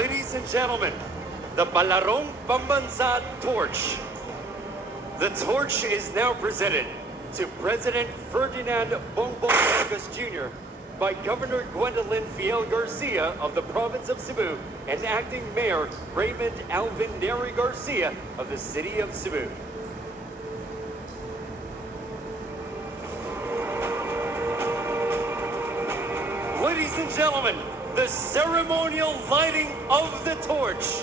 Ladies and gentlemen, the Palarong Pambansa torch. The torch is now presented to President Ferdinand MARCOS Jr. by Governor Gwendolyn Garcia of the province of Cebu and Acting Mayor Raymond Alvin Garcia of the city of Cebu. Ladies and gentlemen, the ceremonial lighting of the torch.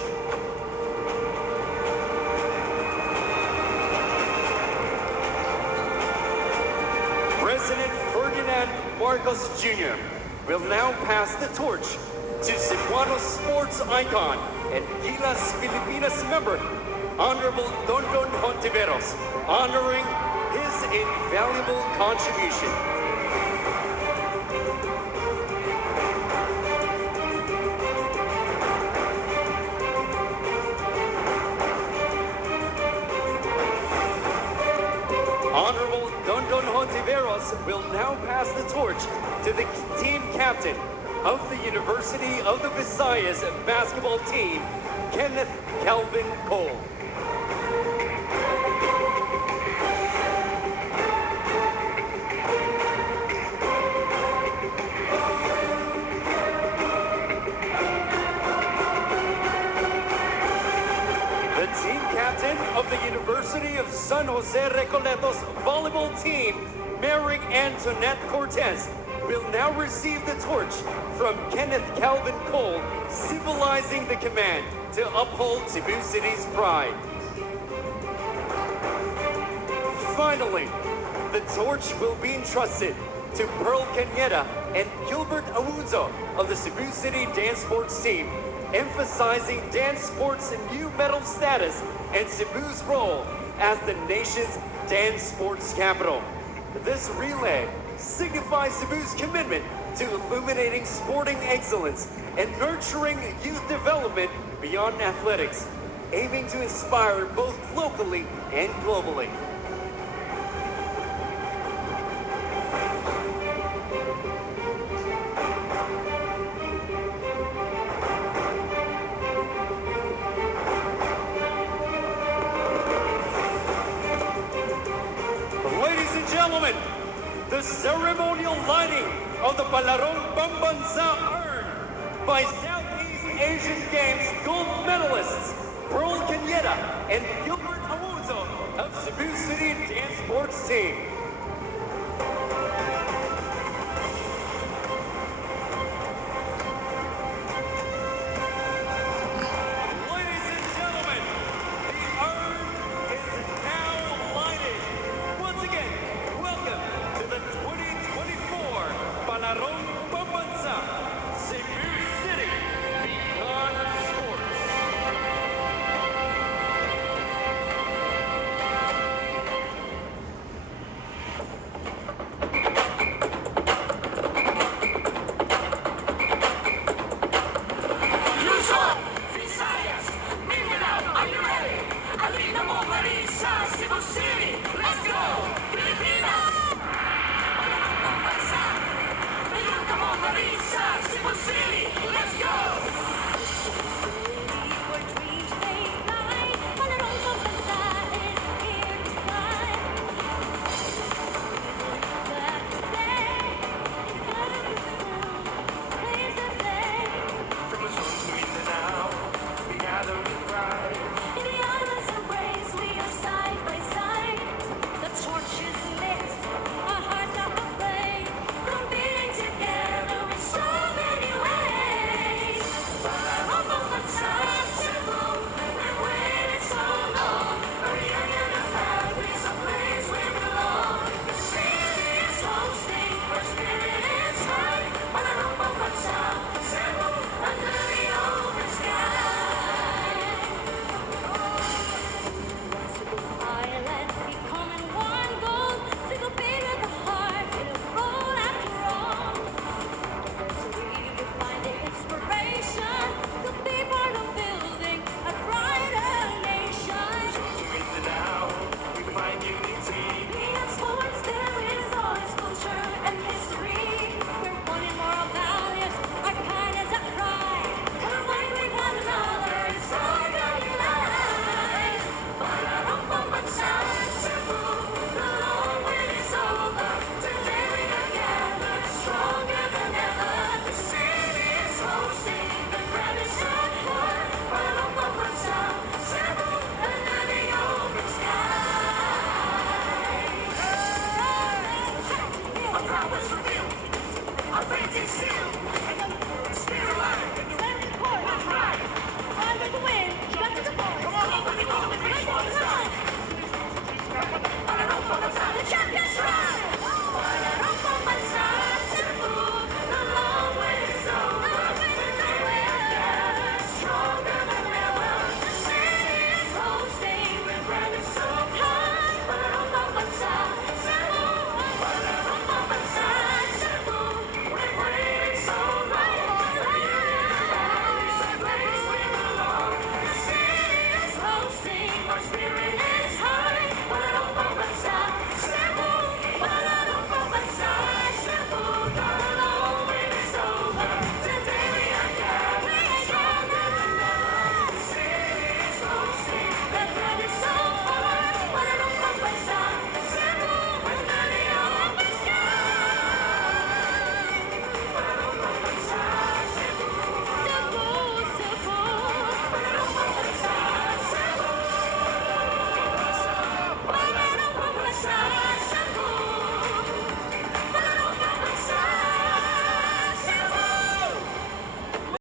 President Ferdinand MARCOS Jr. will now pass the torch to Cebuana sports icon and Gilas Pilipinas member, Honorable Dondon Hontiveros, honoring his invaluable contribution. Honorable Dondon Hontiveros will now pass the torch to the team captain of the University of the Visayas basketball team, Kenneth Calvin Cole. The team captain of the University of San Jose Recoletos volleyball team, Mary Antoinette Cortez, will now receive the torch from Kenneth Calvin Cole, symbolizing the command to uphold Cebu City's pride. Finally, the torch will be entrusted to Pearl Cañeda and Gilbert Awuzo of the Cebu City Dance Sports team, emphasizing dance sports' new medal status and Cebu's role as the nation's dance sports capital. This relay signifies Cebu's commitment to illuminating sporting excellence and nurturing youth development beyond athletics, aiming to inspire both locally and globally. Ladies and gentlemen, the ceremonial lighting of the Palarong Pambansa urn by Southeast Asian Games gold medalists Pearl Cañeda and Gilbert Awuzo of Cebu City Dance Sports Team.